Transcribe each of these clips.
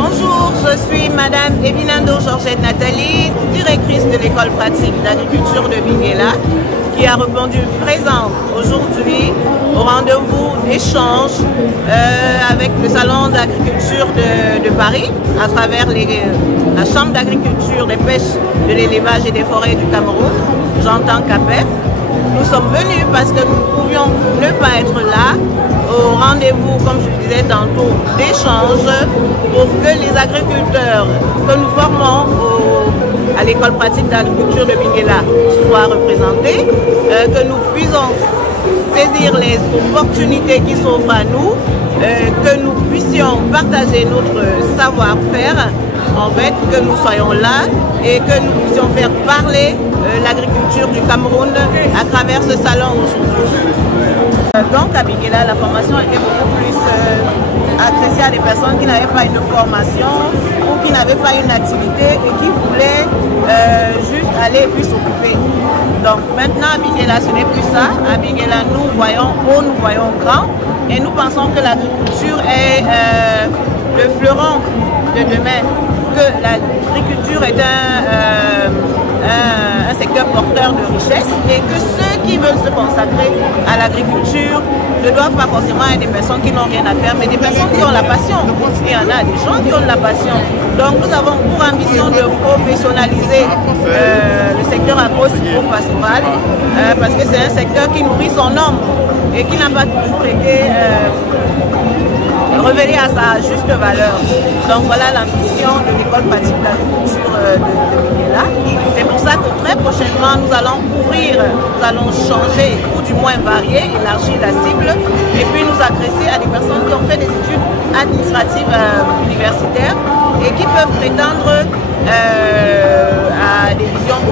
Bonjour, je suis Madame Evinando Georgette Nathalie, directrice de l'école pratique d'agriculture de Binguela, qui a répondu présente aujourd'hui au rendez-vous d'échange avec le salon d'agriculture de Paris à travers la chambre d'agriculture, des pêches, de l'élevage et des forêts du Cameroun, j'entends CAPEF. Nous sommes venus parce que nous ne pouvions ne pas être là au rendez-vous, comme je le disais tantôt, d'échange pour que les agriculteurs que nous formons à l'école pratique d'agriculture de Binguela soient représentés, que nous puissions saisir les opportunités qui s'offrent à nous, que nous puissions partager notre savoir-faire, en fait, que nous soyons là et que nous puissions faire parler l'agriculture du Cameroun à travers ce salon aujourd'hui. Donc à Binguela, la formation était beaucoup plus adressée à des personnes qui n'avaient pas une formation ou qui n'avaient pas une activité et qui voulaient juste aller et puis s'occuper. Donc maintenant à Binguela, ce n'est plus ça. À Binguela, nous voyons haut, nous voyons grand et nous pensons que l'agriculture est le fleuron de demain, que l'agriculture est un secteur porteur de richesse et que ceux qui veulent se consacrer à l'agriculture ne doivent pas forcément être des personnes qui n'ont rien à faire, mais des personnes qui ont la passion. Il y en a des gens qui ont la passion. Donc nous avons pour ambition de professionnaliser le secteur agro-pastoral parce que c'est un secteur qui nourrit son homme et qui n'a pas toujours été révélé à sa juste valeur. Donc voilà l'ambition de l'école pratique d'agriculture de Binguela. C'est pour ça que très prochainement nous allons couvrir, nous allons changer ou du moins varier, élargir la cible et puis nous adresser à des personnes qui ont fait des études administratives universitaires et qui peuvent prétendre à des visions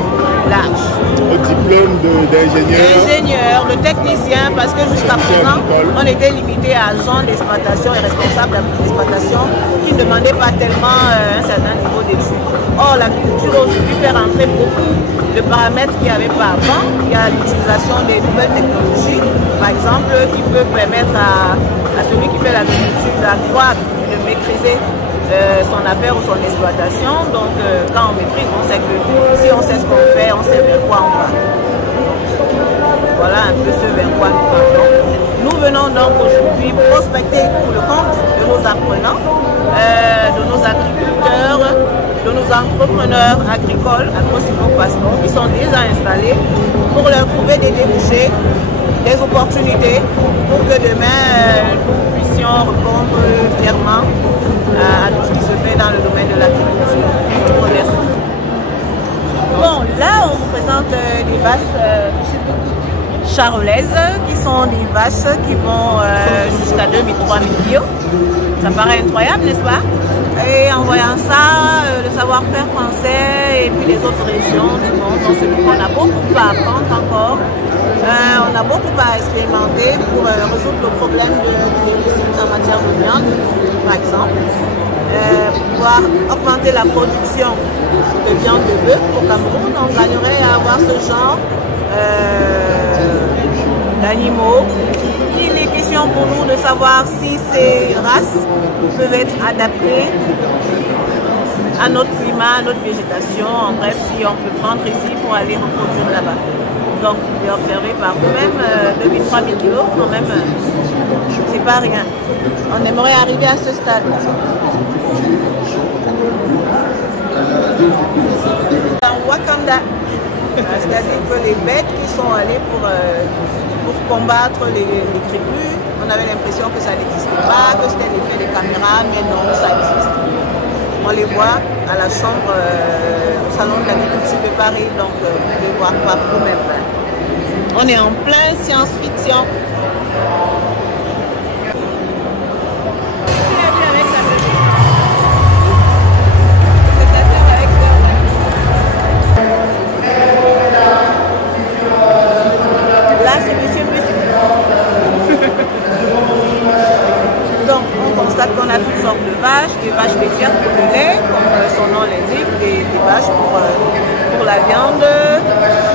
larges. Le diplôme d'ingénieur, de technicien, parce que jusqu'à présent, on était limité à agents d'exploitation et responsables d'exploitation qui ne demandaient pas tellement un certain niveau d'études. Or, l'agriculture aujourd'hui fait rentrer beaucoup de paramètres qu'il n'y avait pas avant. Il y a l'utilisation des nouvelles technologies, par exemple, qui peuvent permettre à celui qui fait l'agriculture d'accroître et de maîtriser son affaire ou son exploitation. Donc quand on maîtrise, on sait que si on sait ce qu'on fait, on sait vers quoi on va. Voilà un peu ce vers quoi nous partons. Nous venons donc aujourd'hui prospecter pour le compte de nos apprenants, de nos agriculteurs, de nos entrepreneurs agricoles, agro-silvopastoraux qui sont déjà installés pour leur trouver des débouchés, des opportunités pour que demain nous puissions répondre fièrement à tout ce qui se fait dans le domaine de l'agriculture. Bon, là on vous présente des vaches charolaises qui sont des vaches qui vont jusqu'à 2000-3000 kg. Ça paraît incroyable, n'est-ce pas? Et en voyant ça, le savoir-faire français et puis les autres régions du monde, on se dit qu'on a beaucoup à apprendre encore. On a beaucoup à expérimenter pour résoudre le problème du déficit en matière de viande, par exemple. Pouvoir augmenter la production de viande de bœuf au Cameroun, on gagnerait à avoir ce genre d'animaux. Il est question pour nous de savoir si ces races peuvent être adaptées à notre climat, à notre végétation, en bref, si on peut prendre ici pour aller reproduire là-bas. Donc vous pouvez observer par vous-même 2000-3000 kg, quand même, c'est pas rien. On aimerait arriver à ce stade-là. En Wakanda, c'est-à-dire que les bêtes qui sont allées pour combattre les tribus, on avait l'impression que ça n'existait pas, que c'était l'effet des caméras, mais non, ça existe. On les voit à la chambre, au salon de l'agriculture de Paris, donc vous pouvez voir par vous-même. On est en plein science-fiction. On a toutes sortes de vaches, des vaches laitières pour le lait, comme son nom l'indique, des vaches pour la viande.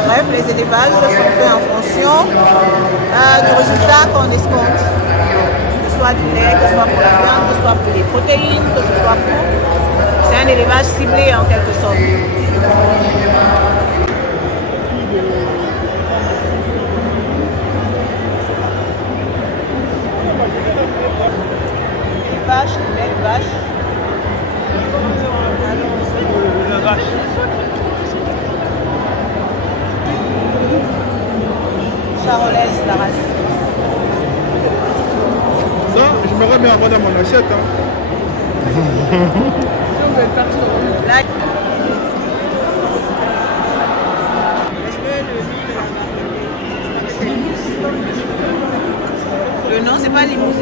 Bref, les élevages sont faits en fonction du résultat qu'on escompte. Que ce soit du lait, que ce soit pour la viande, que ce soit pour les protéines, que ce soit pour un élevage ciblé en quelque sorte. Les vaches, les belles vaches. Charolaise, la race. Ça, je me remets avant dans mon assiette. Hein. Là. Le nom, c'est pas limousin.